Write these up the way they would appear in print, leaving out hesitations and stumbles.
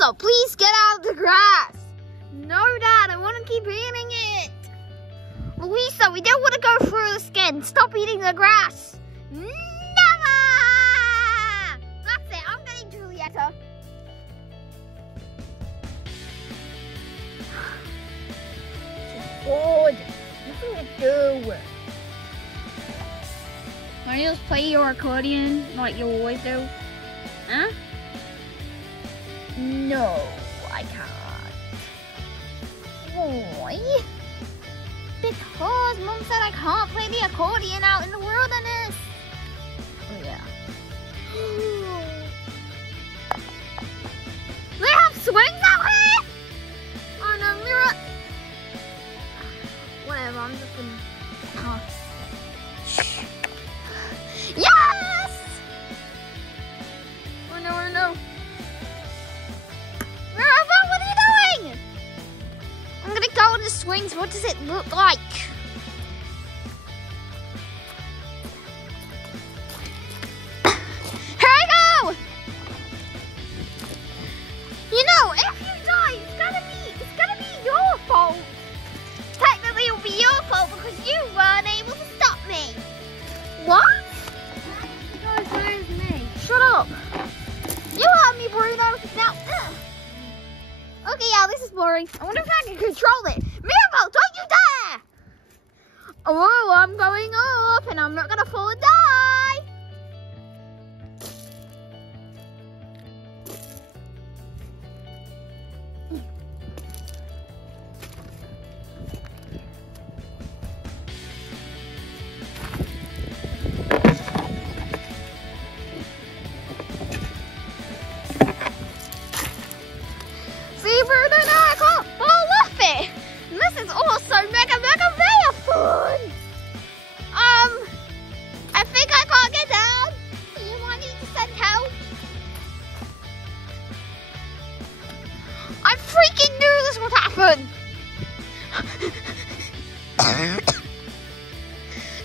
Also, please get out of the grass. No, Dad, I want to keep eating it. Louisa, we don't want to go through the skin. Stop eating the grass. Never! That's it, I'm getting Julieta. She's bored. Nothing to do. Want to just play your accordion like you always do? Huh? No, I can't. Why? Because Mum said I can't play the accordion out in the wilderness. Oh yeah. They have swings out here? Oh no, Mira. Whatever, I'm just gonna... Yes! Oh no, oh no. Mira, what are you doing? I'm gonna go on the swings. What does it look like? Here I go! You know, if you die, it's gonna be your fault. Technically, it'll be your fault because you weren't able to stop me. What? No, it's me. Shut up. You heard me, Bruno. Now, okay, yeah, this is boring. I wonder if I can control it. Mirabel, don't you dare! Oh, I'm going up and I'm not gonna fall and die. See, Bruno, now I can't fall off it. And this is also mega fun. I think I can't get down. You might need to send help. I freaking knew this would happen.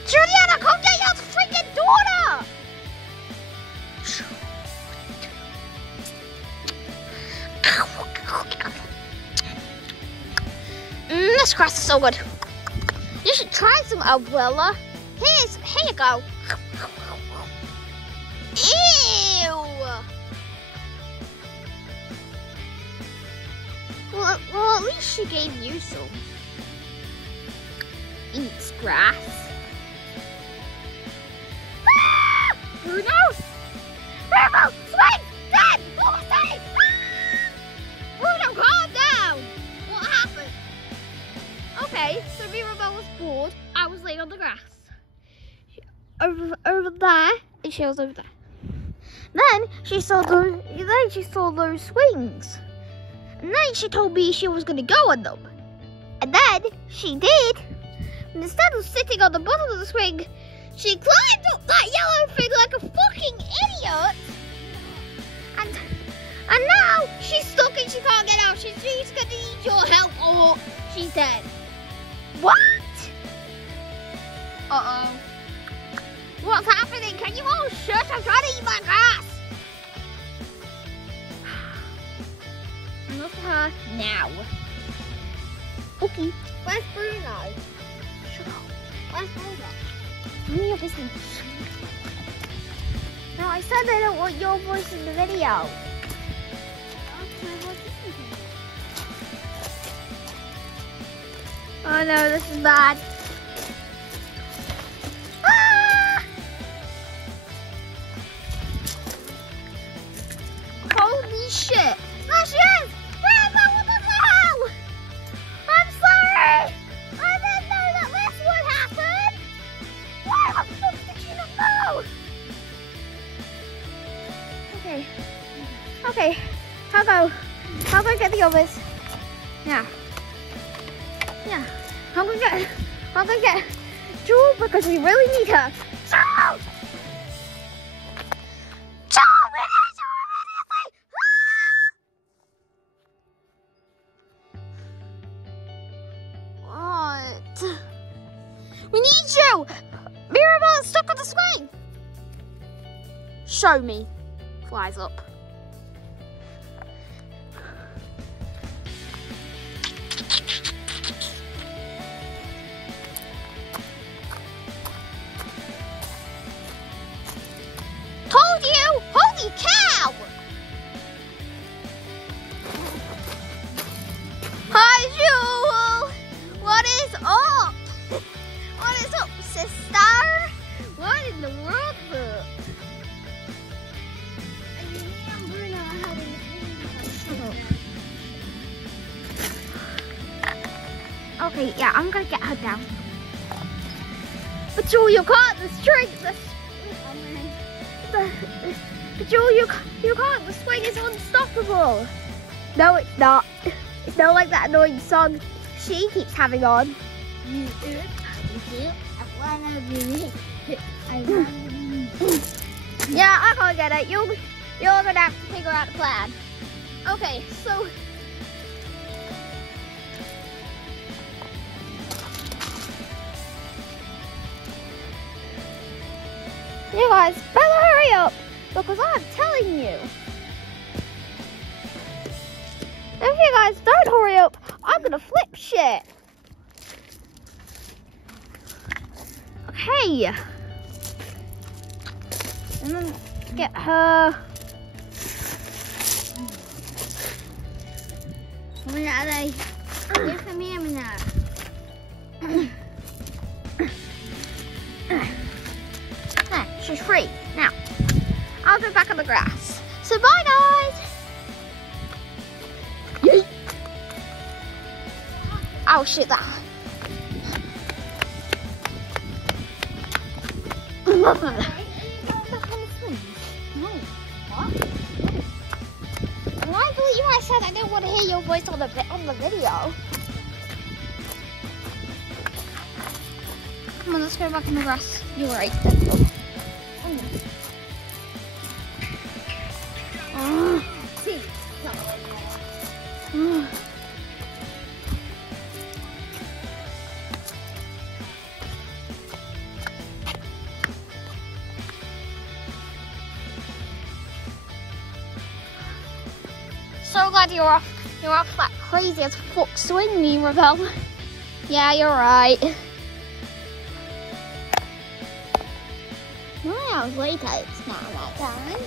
Juliana, come get your freaking daughter. This grass is so good. You should try some, Abuela. Here you go. Ew. Well, at least she gave you some. Eats grass. Ah! Bruno! Bruno! Swing! Dad! Oh, stay! Ah! Bruno, calm down! What happened? Okay, so Mirabel was bored. I was laying on the grass. Over there, and she was over there. Then she saw those swings. And then she told me she was gonna go on them. And then she did. And instead of sitting on the bottom of the swing, she climbed up that yellow thing like a fucking idiot. And now she's stuck and she can't get out. She's gonna need your help or she's dead. What? Uh-oh. What's happening? Can you all shut? I'm trying to eat my grass. Look at her now. Okay. Where's Bruno? Shut up. Where's Bruno? None of your business. No, I said I don't want your voice in the video. Oh no, this is bad. Ah! Holy shit. There she is! Grandma, what the hell? I'm sorry! I didn't know that this would happen! Why the fuck did you not know? Okay. Okay. I'll go get the others. Now. Yeah. I'm gonna get Jewel because we really need her. Jewel! Jewel, we need you immediately! What? We need you! Mirabel is stuck on the swing! Show me. Flies up. Okay, yeah, I'm gonna get her down. But Jewel, you can't. The string. But Jewel, you can't. The swing is unstoppable. No, it's not. It's not like that annoying song she keeps having on. Yeah, I can't get it. You're gonna have to figure out a plan. Okay, so. You guys better hurry up, because I'm telling you. If you guys don't hurry up, I'm gonna flip shit. Okay. And then get her. She's free. Now, I'll go back on the grass. So bye, guys. Yeet. Oh, shit, that. Well, I believe I said I don't want to hear your voice on the video. Come on, let's go back in the grass. You're right. Let's go. So glad you're off that crazy as fuck swing, me, Rebel. Yeah, you're right. 9 hours later, it's not that time.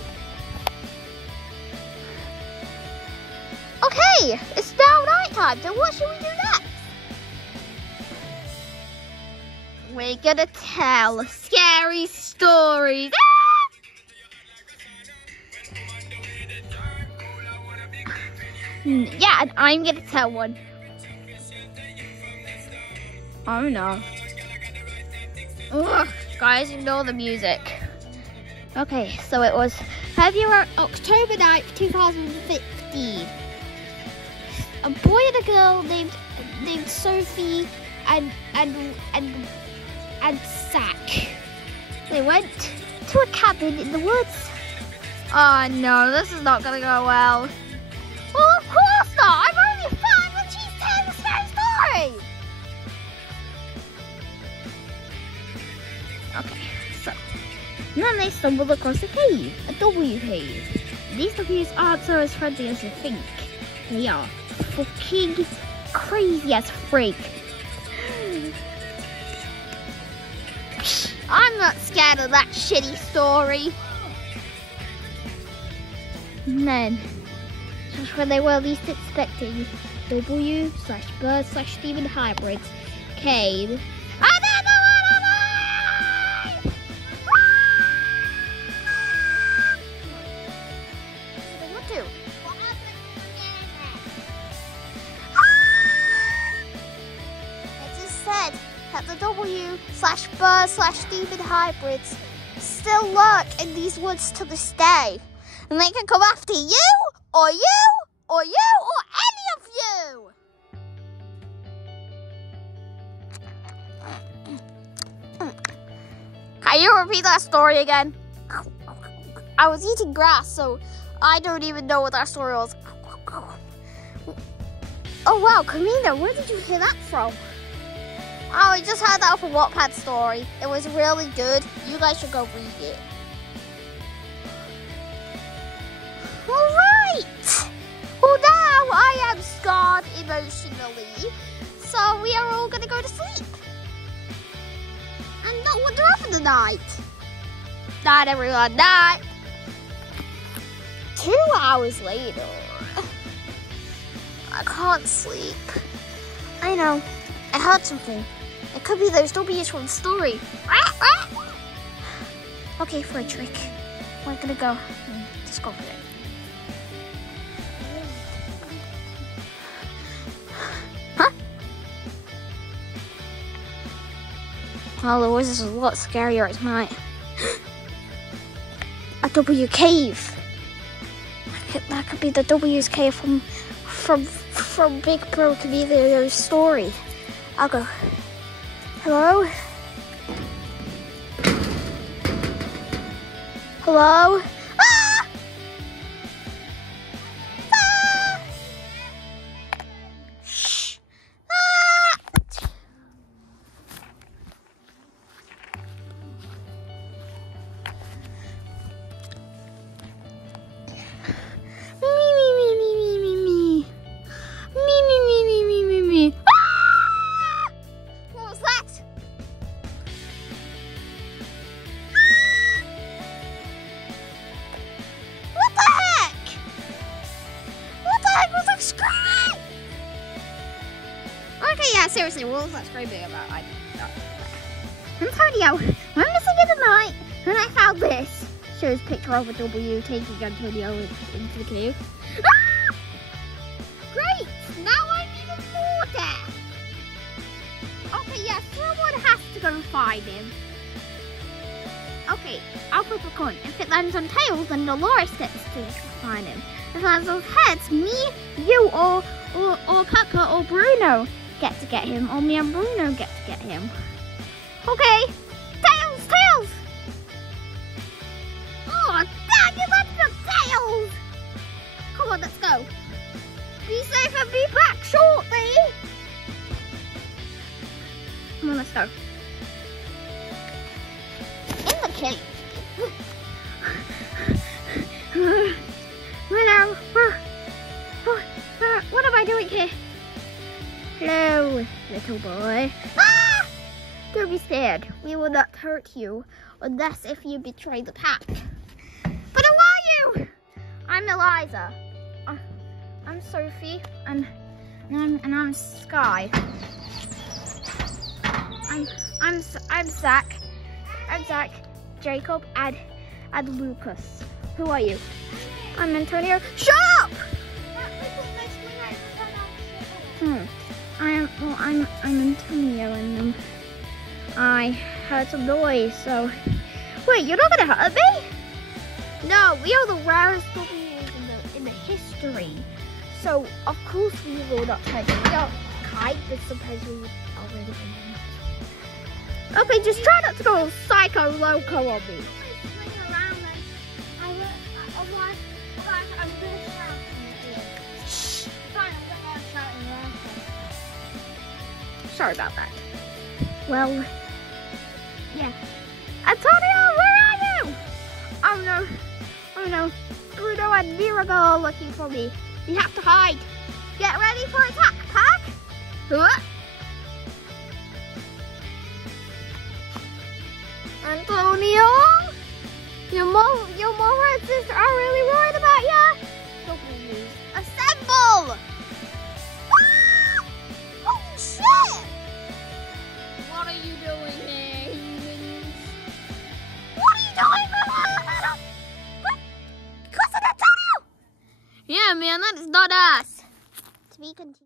Okay, it's now night time, so what should we do next? We're gonna tell scary stories. Yeah, and I'm gonna tell one. Oh no. Ugh, guys, ignore the music. Okay, so it was October 9th, 2015. A boy and a girl named Sophie and Zach. They went to a cabin in the woods. Oh no, this is not gonna go well. Well, of course not. I'm only 5 and she's telling the same story. Okay, so and then they stumbled across a cave, a W cave. These W's aren't so as friendly as you think. They are fucking crazy as freak. I'm not scared of that shitty story. And then, just when they were least expecting, W/bird/demon hybrids came. And then the one What do? It is said that the W/bird/demon hybrids still lurk in these woods to this day. And they can come after you, or you, or you, or any of you. Can you repeat that story again? I was eating grass, so I don't even know what that story was. Oh wow, Camino, where did you hear that from? Oh, I just heard that off a Wattpad story. It was really good. You guys should go read it. Alright! Well, now I am scarred emotionally, so we are all gonna go to sleep. And not wonder after the night. Night, everyone, night! 2 hours later. I can't sleep. I know. I heard something. It could be those W's from the story. Okay, for a trick. We're gonna go and discover it. Otherwise, this is a lot scarier at night. A W cave. That could be the W's cave from Big Bro Video's story. I'll go. Hello? Hello? Ah! Ah! Shh. Ah! Me. Ah! What was that? What the heck? What the heck was that scream? Okay, yeah, seriously, what was that screaming about? Antonio, I'm missing in the night, and I found this. Shows picture of a W taking Antonio into the cave. Ah! Great! Now I'm even more deaf. Okay, yeah, someone has to go find him. Okay, I'll flip a coin. If it lands on tails, then Dolores gets to find him. If it lands on heads, me, you, or Peppa or Bruno get to get him, or me and Bruno get to get him. Okay, tails! Oh, dang, you landed on tails! Come on, let's go. Be safe and be back shortly. Come on, let's go. In the cave. Hello. What am I doing here? Hello, little boy. Ah! Don't be scared. We will not hurt you unless if you betray the pack. But who are you? I'm Eliza. I'm Sophie, and I'm Sky. I'm Zach. I'm Zach, Jacob, and Lucas. Who are you? I'm Antonio. Shut up! I'm Antonio, and I heard some noise. So, wait, you're not gonna hurt me? No, we are the rarest W's in the history. So, of course we will not hurt you. We are kind, but sometimes we would already be. Okay, just try not to go psycho loco on me. Sorry about that. Well, yeah. Antonio, where are you? Oh no. Bruno and Mirago are looking for me. We have to hide. Get ready for attack, pack. Huh? Antonio, your mom and sister are really worried about you. W's. Assemble! Ah! Holy shit! What are you doing here, humans? What are you doing, Mama? What? Cousin Antonio? Yeah, man, that is not us. To be continued.